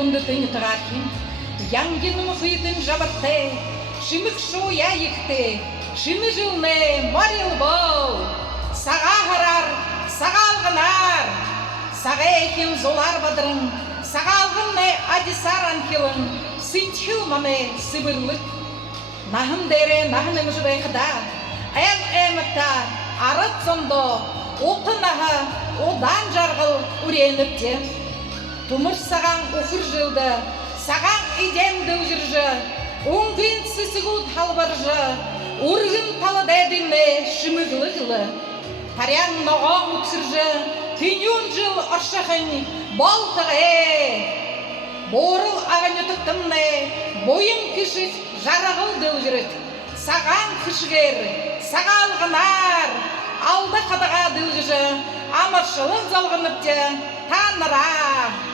күндітін тұғарқын, яңгені мұхитын жабырты, шымық шоя екті, шыны жылны марил бол, саға қарар, саға алғынар, саға екен золар бадырын, саға алғынны адисар анхилын, сытхыл маны сыбырлық. Нахым дере, нахыным жұрайқыда, әл әмікта, арыт сондо, отынаға, одан жарғыл үреніпте. Тұмыр саған ұқыр жылды, саған идемді үжіржі, оңгын сысығыл талбаржы, ұрғын талы дәдімі шымығылығылы. Тарян ноғақ ұтсыржы, түйнен жыл ұршықын болтығы. Борыл ағын үтіктімні, бойын кішік жарағылды үжірік. Саған кішігер, сағалғынар, алды қадыға дылжы, амыршылын залғыныпты, таныра.